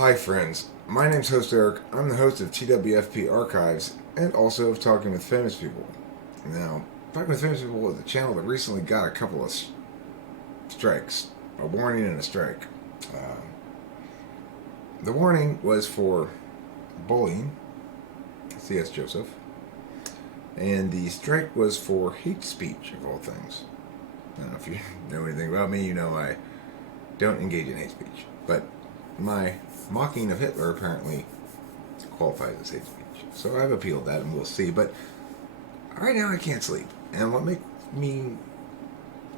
Hi friends, my name's host Eric. I'm the host of TwFP Archives and also of Talking with Famous People. Now, Talking with Famous People is a channel that recently got a couple of strikes, a warning and a strike. The warning was for bullying, C.S. Joseph, and the strike was for hate speech, of all things. I don't know if you know anything about me, you know I don't engage in hate speech, but my mocking of Hitler apparently qualifies as hate speech. So I've appealed that and we'll see. But right now I can't sleep. And what makes me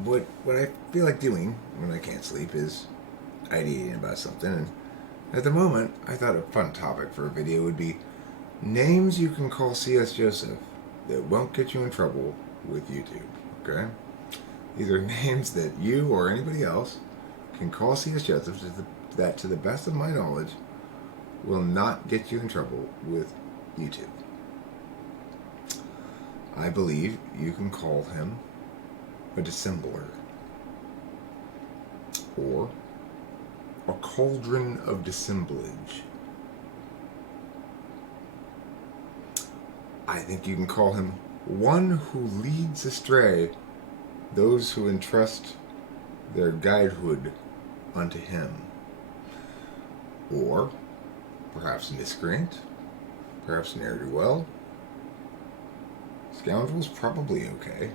what I feel like doing when I can't sleep is ideating about something. And at the moment I thought a fun topic for a video would be names you can call C.S. Joseph that won't get you in trouble with YouTube. Okay? These are names that you or anybody else can call C.S. Joseph that, to the best of my knowledge, will not get you in trouble with YouTube. I believe you can call him a dissembler, or a cauldron of dissemblage. I think you can call him one who leads astray those who entrust their guidehood unto him. Or perhaps miscreant, perhaps ne'er-do-well. Scoundrel's probably okay.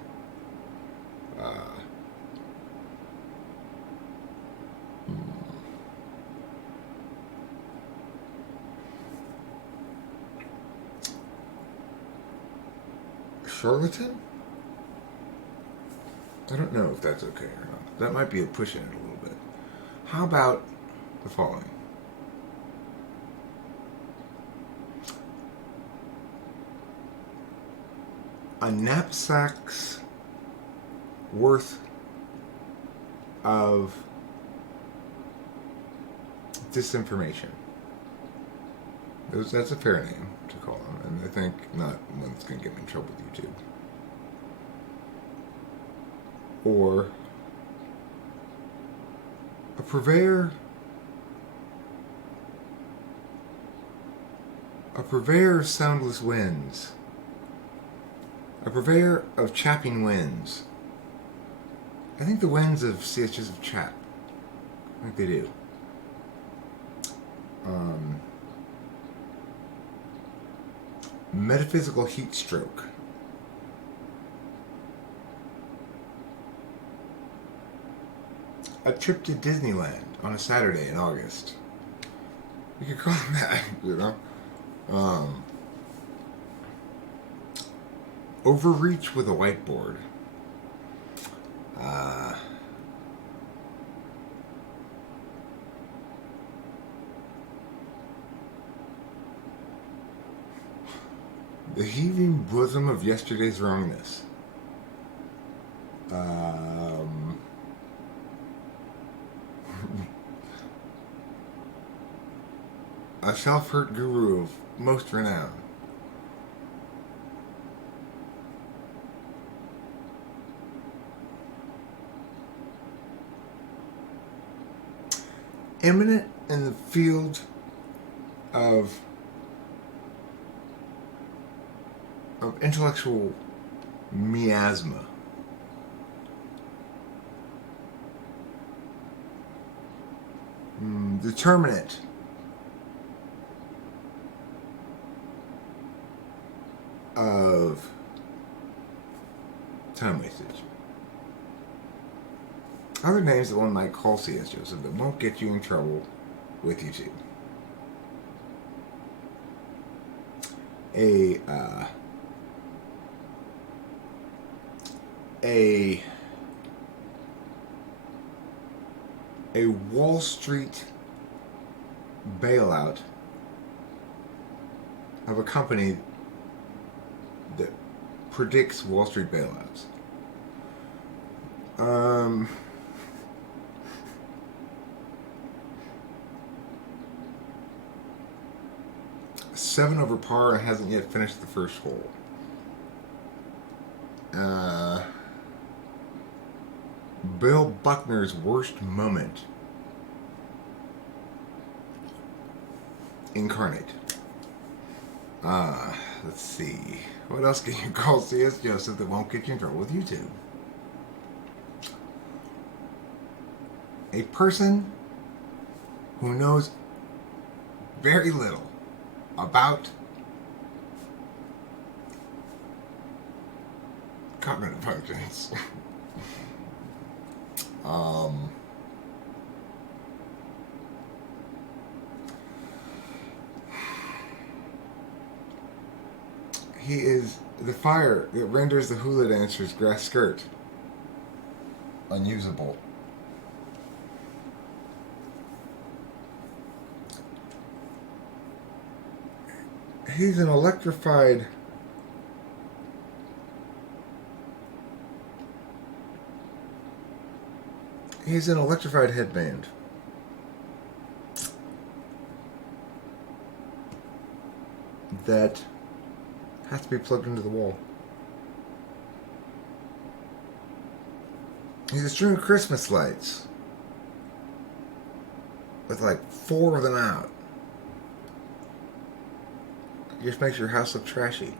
Charlatan? I don't know if that's okay or not. That might be pushing it a little bit. How about the following? A knapsack's worth of disinformation. That's a fair name to call him, and I think not one that's going to get him in trouble with YouTube. Or a purveyor of soundless winds. A purveyor of chapping winds. I think the winds of C.S. Joseph chap. I think they do. Metaphysical heat stroke. A trip to Disneyland on a Saturday in August. You could call him that, you know. Overreach with a whiteboard. The heaving bosom of yesterday's wrongness. A self-hurt guru of most renown. Eminent in the field of intellectual miasma. Determinate of time wastage. Other names that one might call C.S. Joseph that won't get you in trouble with YouTube. A Wall Street bailout of a company that predicts Wall Street bailouts. 7 over par and hasn't yet finished the first hole. Bill Buckner's worst moment. incarnate. Let's see. What else can you call C.S. Joseph that won't get you in trouble with YouTube? A person who knows very little about cognitive functions. He is the fire that renders the hula dancer's grass skirt unusable. He's an electrified headband. That has to be plugged into the wall. He's a string of Christmas lights with like 4 of them out. It just makes your house look trashy.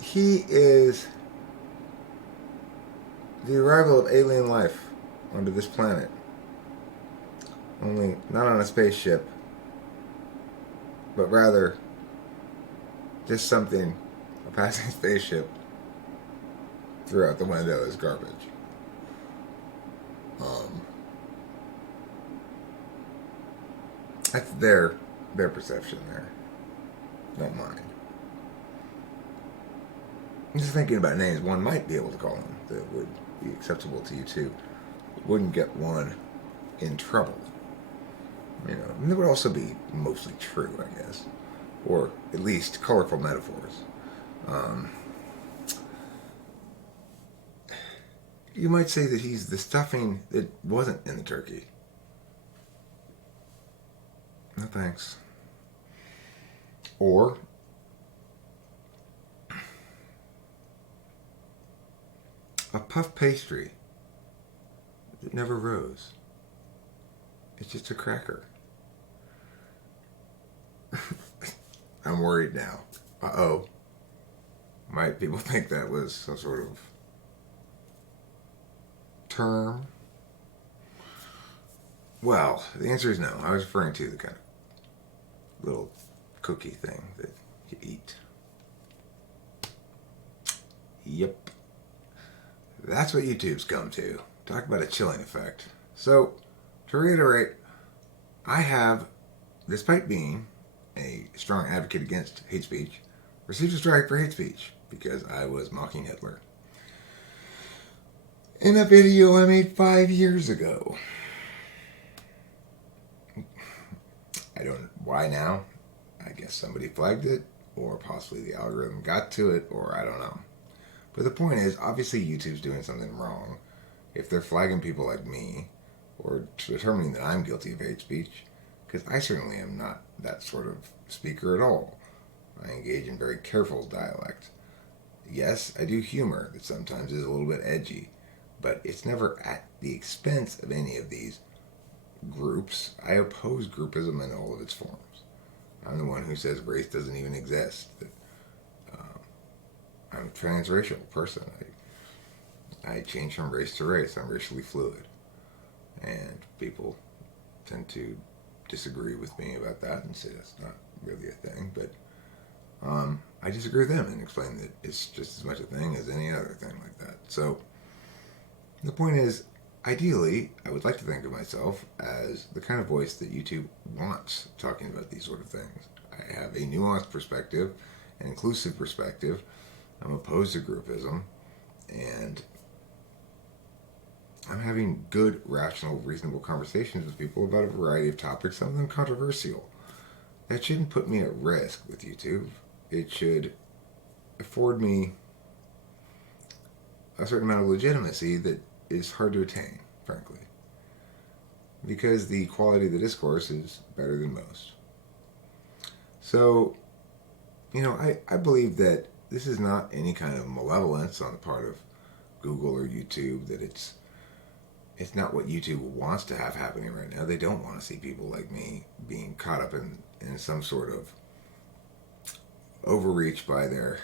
He is the arrival of alien life onto this planet. Only not on a spaceship, but rather just something, a passing spaceship, threw out the window as garbage. That's their perception there, not mine. I'm just thinking about names one might be able to call him that would be acceptable to you too. Wouldn't get one in trouble. You know, and it would also be mostly true, I guess, or at least colorful metaphors. You might say that he's the stuffing that wasn't in the turkey. No thanks. Or a puff pastry that never rose. It's just a cracker. I'm worried now. Uh-oh. Might people think that was some sort of term? Well, the answer is no. I was referring to the kind of little cookie thing that you eat. Yep. That's what YouTube's come to. Talk about a chilling effect. So, to reiterate, I have, despite being a strong advocate against hate speech, received a strike for hate speech because I was mocking Hitler in a video I made 5 years ago. I don't know why now. I guess somebody flagged it, or possibly the algorithm got to it, or I don't know. But the point is, obviously YouTube's doing something wrong if they're flagging people like me, or determining that I'm guilty of hate speech, because I certainly am not that sort of speaker at all. I engage in very careful dialect. Yes, I do humor that sometimes is a little bit edgy, but it's never at the expense of any of these groups. I oppose groupism in all of its forms. I'm the one who says race doesn't even exist. That I'm a transracial person. I change from race to race. I'm racially fluid. And people tend to disagree with me about that and say that's not really a thing. But I disagree with them and explain that it's just as much a thing as any other thing like that. So the point is, ideally, I would like to think of myself as the kind of voice that YouTube wants talking about these sort of things. I have a nuanced perspective, an inclusive perspective. I'm opposed to groupism, and I'm having good, rational, reasonable conversations with people about a variety of topics, some of them controversial. That shouldn't put me at risk with YouTube. It should afford me a certain amount of legitimacy that is hard to attain, frankly. Because the quality of the discourse is better than most. So, I believe that this is not any kind of malevolence on the part of Google or YouTube, that it's not what YouTube wants to have happening right now. They don't want to see people like me being caught up in some sort of overreach by their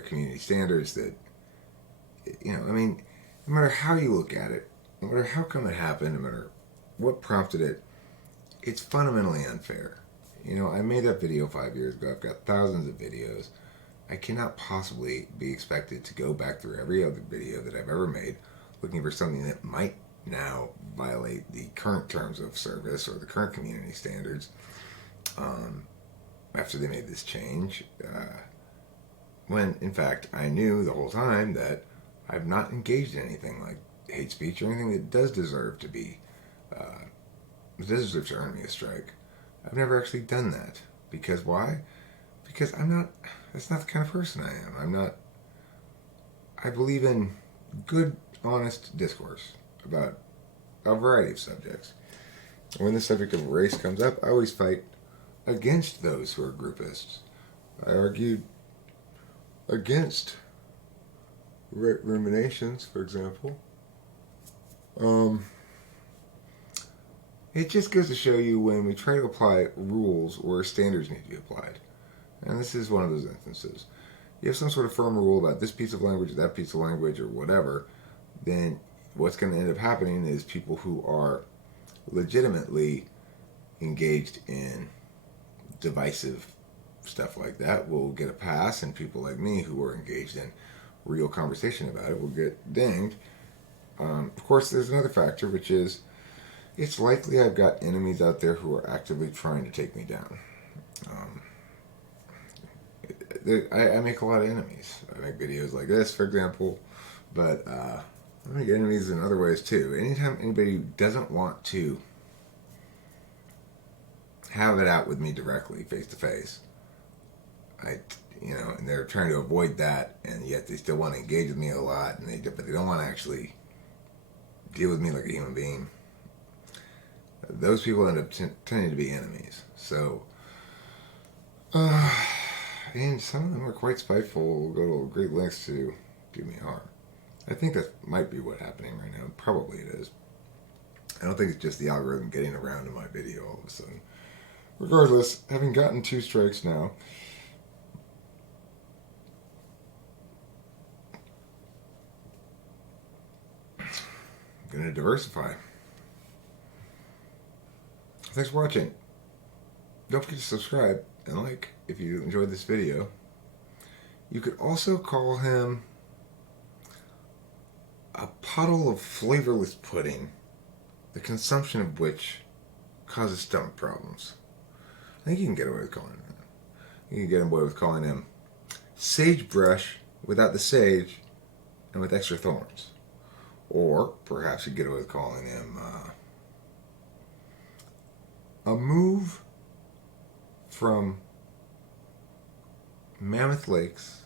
community standards. That, I mean, no matter how you look at it, no matter how come it happened, no matter what prompted it, it's fundamentally unfair. I made that video 5 years ago. I've got thousands of videos. I cannot possibly be expected to go back through every other video that I've ever made looking for something that might now violate the current terms of service or the current community standards after they made this change. When, in fact, I knew the whole time that I've not engaged in anything like hate speech or anything that does deserve to be, does deserve to earn me a strike. I've never actually done that. Because why? Because that's not the kind of person I am. I believe in good, honest discourse about a variety of subjects. When the subject of race comes up, I always fight against those who are groupists. I argued against ruminations, for example. It just goes to show you when we try to apply rules where standards need to be applied. And this is one of those instances. You have some sort of firm rule about this piece of language, that piece of language, or whatever, then what's going to end up happening is people who are legitimately engaged in divisive stuff like that will get a pass, and people like me who are engaged in real conversation about it will get dinged. Of course, there's another factor, which is it's likely I've got enemies out there who are actively trying to take me down. I make a lot of enemies. I make videos like this, for example, but I make enemies in other ways too. Anytime anybody doesn't want to have it out with me directly, face to face, and they're trying to avoid that, and yet they still want to engage with me a lot, but they don't want to actually deal with me like a human being. Those people end up tending to be enemies. So, and some of them are quite spiteful, will go to great lengths to do me harm. I think that might be what's happening right now. Probably it is. I don't think it's just the algorithm getting around to my video all of a sudden. Regardless, having gotten 2 strikes now, I'm going to diversify. Thanks for watching. Don't forget to subscribe and like if you enjoyed this video. You could also call him a puddle of flavorless pudding, the consumption of which causes stomach problems. I think you can get away with calling him that. You can get away with calling him sagebrush without the sage and with extra thorns. Or perhaps you get away with calling him a move from Mammoth Lakes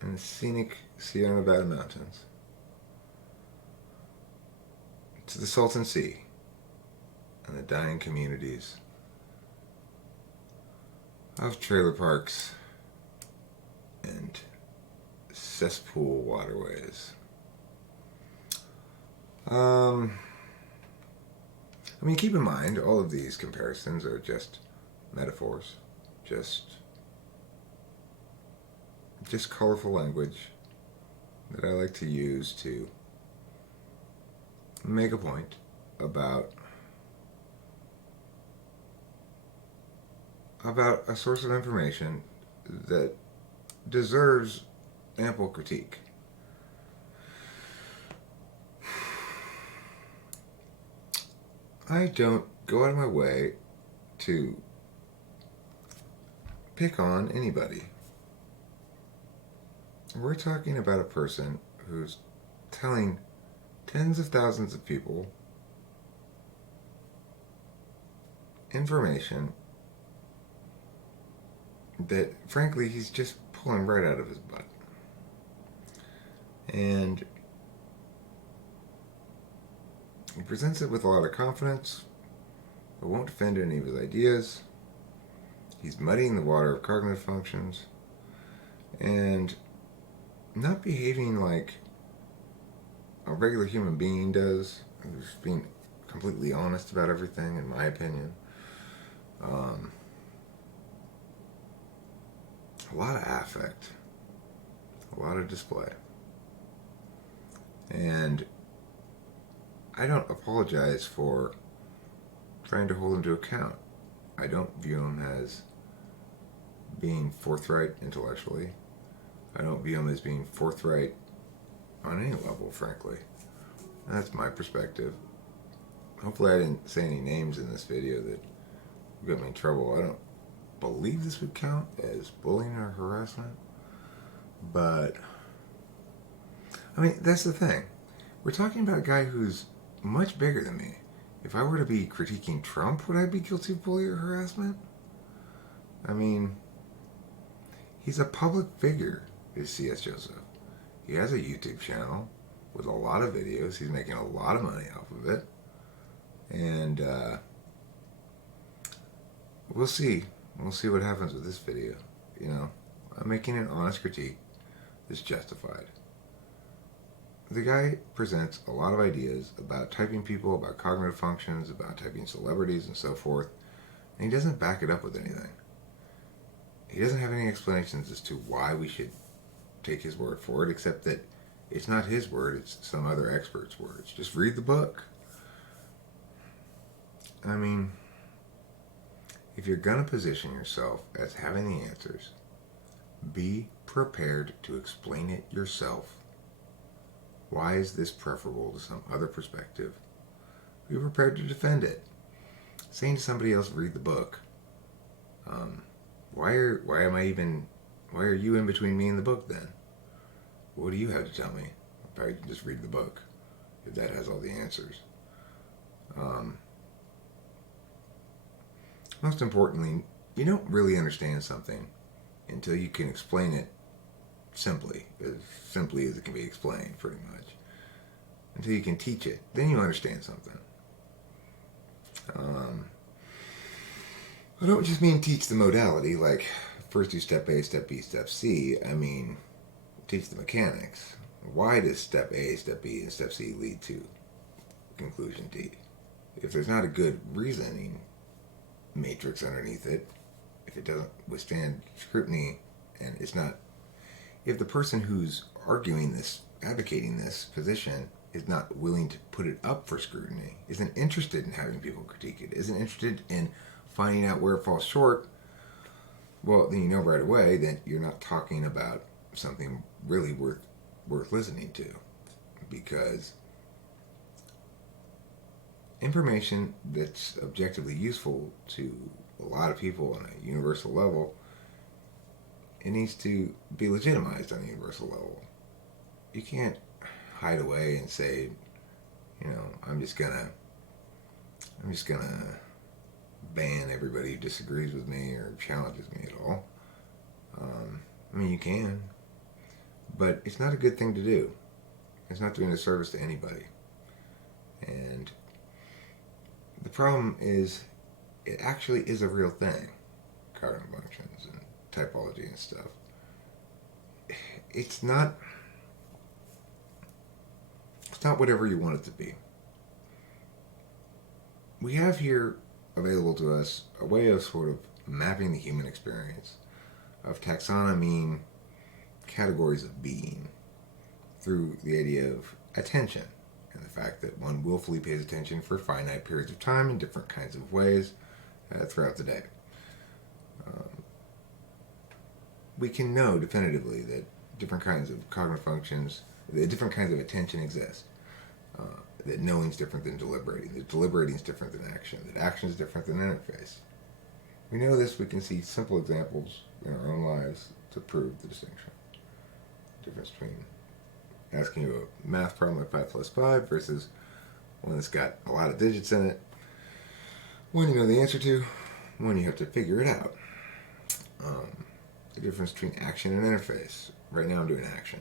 and the scenic Sierra Nevada mountains to the Salton Sea and the dying communities of trailer parks and cesspool waterways. Keep in mind, all of these comparisons are just metaphors, just colorful language that I like to use to make a point about a source of information that deserves ample critique. I don't go out of my way to pick on anybody. We're talking about a person who's telling tens of thousands of people information that, frankly, he's just pulling right out of his butt. And he presents it with a lot of confidence, but won't defend any of his ideas. He's muddying the water of cognitive functions. and not behaving like a regular human being does. Just being completely honest about everything, in my opinion. Um, a lot of affect, a lot of display. And I don't apologize for trying to hold him to account. I don't view him as being forthright intellectually. I don't view him as being forthright on any level, frankly. That's my perspective. Hopefully I didn't say any names in this video that got me in trouble. I don't believe this would count as bullying or harassment. But, I mean, that's the thing. We're talking about a guy who's much bigger than me. If I were to be critiquing Trump, would I be guilty of bullying or harassment? I mean, he's a public figure, is C.S. Joseph. He has a YouTube channel with a lot of videos. He's making a lot of money off of it. And we'll see. We'll see what happens with this video. You know, I'm making an honest critique that's justified. The guy presents a lot of ideas about typing people, about cognitive functions, about typing celebrities and so forth, and he doesn't back it up with anything. He doesn't have any explanations as to why we should take his word for it, except that it's not his word, it's some other expert's words. Just read the book. I mean, if you're going to position yourself as having the answers, be prepared to explain it yourself. Why is this preferable to some other perspective? Be prepared to defend it. Saying to somebody else, read the book. Why are you in between me and the book then? What do you have to tell me? If I can just read the book, if that has all the answers. Most importantly, you don't really understand something until you can explain it simply as it can be explained, pretty much. Until you can teach it, then you understand something. I don't just mean teach the modality, like first do step A, step B, step C. I mean, teach the mechanics. Why does step A, step B, and step C lead to conclusion D? If there's not a good reasoning matrix underneath it, if it doesn't withstand scrutiny, and it's not, if the person who's arguing this, advocating this position, is not willing to put it up for scrutiny, isn't interested in having people critique it, isn't interested in finding out where it falls short, well, then you know right away that you're not talking about something really worth listening to, because information that's objectively useful to a lot of people on a universal level, it needs to be legitimized on a universal level. You can't hide away and say, you know, I'm just gonna ban everybody who disagrees with me or challenges me at all. I mean, you can, but it's not a good thing to do. It's not doing a service to anybody. And the problem is, it actually is a real thing, cognitive functions and typology and stuff. It's not whatever you want it to be. We have here available to us a way of sort of mapping the human experience, of taxonomying categories of being through the idea of attention and the fact that one willfully pays attention for finite periods of time in different kinds of ways throughout the day. We can know definitively that different kinds of cognitive functions, that different kinds of attention exist. That knowing is different than deliberating, that deliberating is different than action, that action is different than interface. We know this, we can see simple examples in our own lives to prove the distinction. The difference between asking you a math problem like 5 plus 5 versus one that's got a lot of digits in it. One you know the answer to, one you have to figure it out. The difference between action and interface. Right now I'm doing action.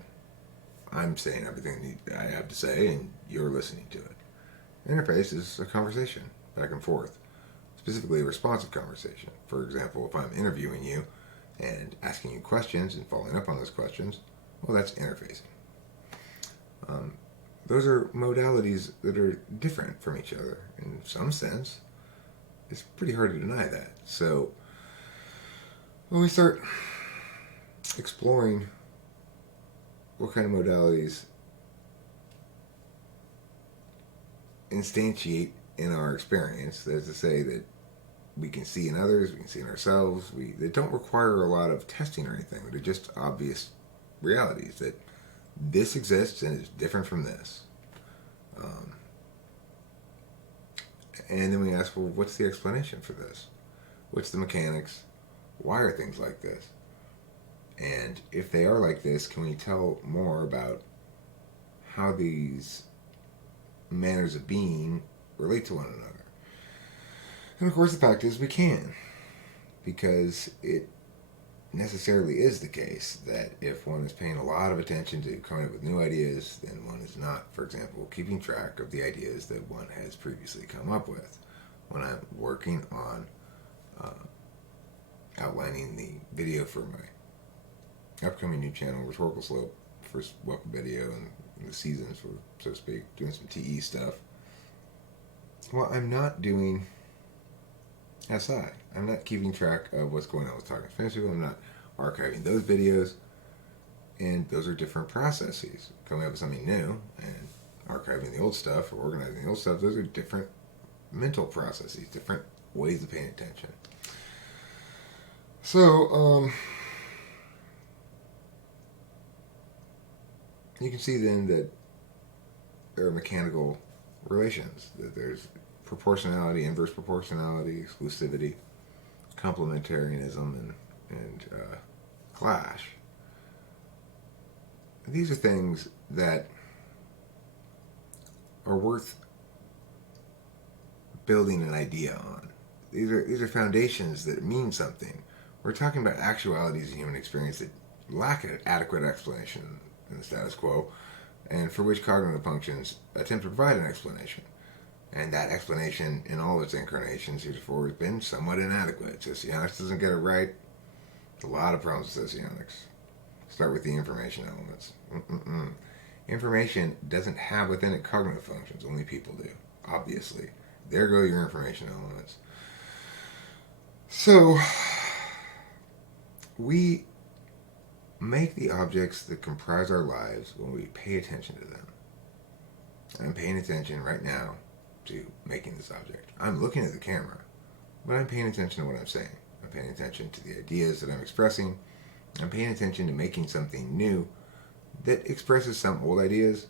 I'm saying everything I have to say and you're listening to it. Interface is a conversation, back and forth. Specifically a responsive conversation. For example, if I'm interviewing you, and asking you questions and following up on those questions, well, that's interfacing. Those are modalities that are different from each other in some sense. It's pretty hard to deny that. So when we start exploring what kind of modalities instantiate in our experience, that is to say that we can see in others, we can see in ourselves, they don't require a lot of testing or anything. They're just obvious realities that this exists and is different from this. And then we ask, well, what's the explanation for this? What's the mechanics? Why are things like this? And if they are like this, can we tell more about how these manners of being relate to one another? And of course, the fact is we can, because it necessarily is the case that if one is paying a lot of attention to coming up with new ideas, then one is not, for example, keeping track of the ideas that one has previously come up with. When I'm working on outlining the video for my upcoming new channel, Rhetorical Slope, first welcome video in the season, so to speak, doing some TE stuff. Well, I'm not doing SI. I'm not keeping track of what's going on with talking to Spanish people. I'm not archiving those videos. And those are different processes. Coming up with something new and archiving the old stuff or organizing the old stuff, those are different mental processes, different ways of paying attention. So, you can see then that there are mechanical relations, that there's proportionality, inverse proportionality, exclusivity, complementarianism, and clash. These are things that are worth building an idea on. These are foundations that mean something. We're talking about actualities in human experience that lack an adequate explanation in the status quo, and for which cognitive functions attempt to provide an explanation. And that explanation, in all its incarnations heretofore, has been somewhat inadequate. Socionics doesn't get it right. There's a lot of problems with socionics. Start with the information elements. Information doesn't have within it cognitive functions. Only people do, obviously. There go your information elements. So, we make the objects that comprise our lives when we pay attention to them. I'm paying attention right now to making this object. I'm looking at the camera, but I'm paying attention to what I'm saying. I'm paying attention to the ideas that I'm expressing. I'm paying attention to making something new that expresses some old ideas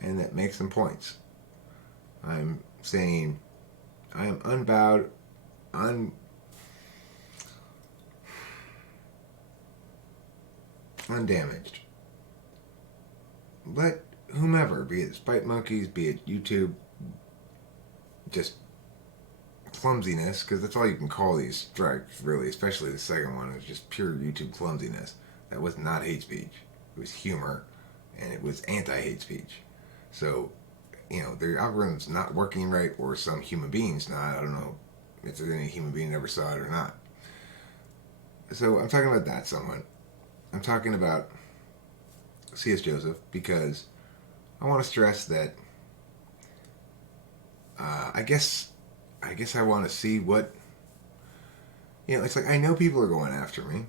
and that makes some points. I'm saying I am unbowed, undamaged. Let whomever, be it Spite Monkeys, be it YouTube, just clumsiness, because that's all you can call these strikes, really, especially the second one, is just pure YouTube clumsiness. That was not hate speech. It was humor, and it was anti-hate speech. So, the algorithm's not working right, or some human being's not. I don't know if there's any human being ever saw it or not. So, I'm talking about that somewhat. I'm talking about C.S. Joseph because I want to stress that I guess I want to see what, it's like I know people are going after me,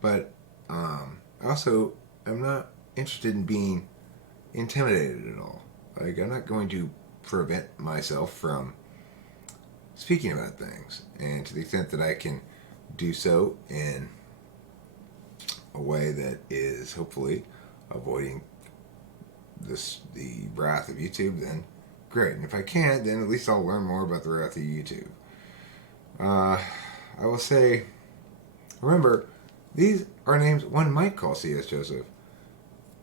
but I also am not interested in being intimidated at all. Like, I'm not going to prevent myself from speaking about things, and to the extent that I can do so in a way that is hopefully avoiding the wrath of YouTube, then great. And if I can't, then at least I'll learn more about the wrath of YouTube. I will say, remember, these are names one might call C.S. Joseph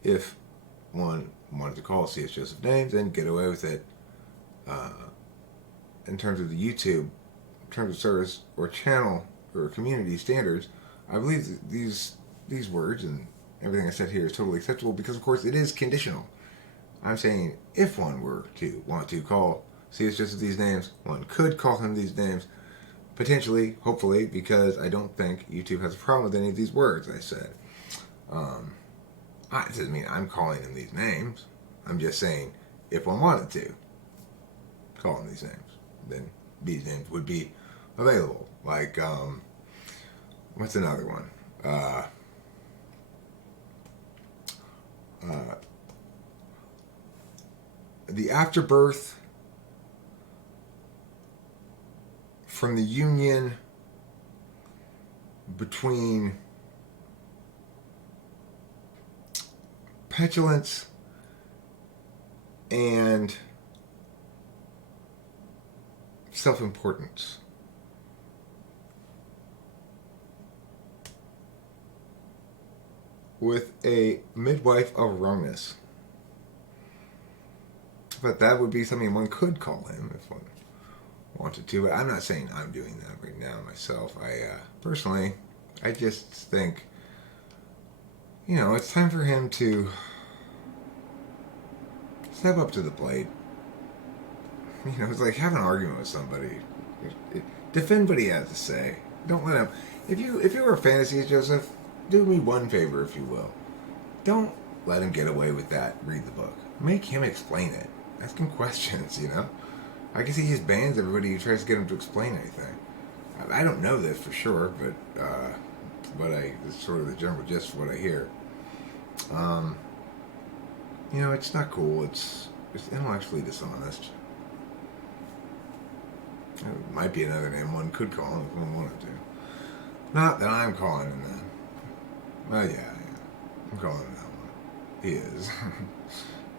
if one wanted to call C.S. Joseph names and get away with it in terms of the YouTube, in terms of service or channel or community standards. I believe that these words and everything I said here is totally acceptable because, of course, it is conditional. I'm saying if one were to want to call C.S. Joseph these names, one could call him these names, Potentially, hopefully, because I don't think YouTube has a problem with any of these words I said. It doesn't mean I'm calling them these names. I'm just saying, if one wanted to call them these names, then these names would be available. Like, what's another one? The afterbirth from the union between petulance and self-importance. With a midwife of wrongness. But that would be something one could call him if one wanted to. But I'm not saying I'm doing that right now myself. Personally, I just think, it's time for him to step up to the plate. It's like having an argument with somebody. Defend what he has to say. Don't let him. If you were a fantasy, Joseph, do me one favor, if you will. Don't let him get away with that. Read the book. Make him explain it. Ask him questions, I can see he just bans everybody who tries to get him to explain anything. I don't know this for sure, but it's sort of the general gist of what I hear. It's not cool. It's intellectually dishonest. It might be another name one could call him if one wanted to. Not that I'm calling him that. Well, yeah, I'm calling him that one. He is.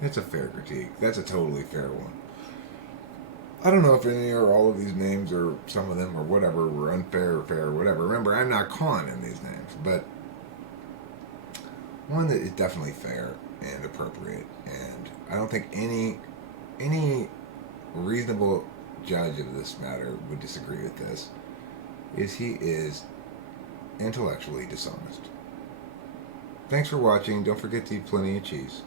It's a fair critique. That's a totally fair one. I don't know if any or all of these names or some of them or whatever were unfair or fair or whatever. Remember, I'm not calling him these names, but one that is definitely fair and appropriate. And I don't think any reasonable judge of this matter would disagree with this. He is intellectually dishonest. Thanks for watching. Don't forget to eat plenty of cheese.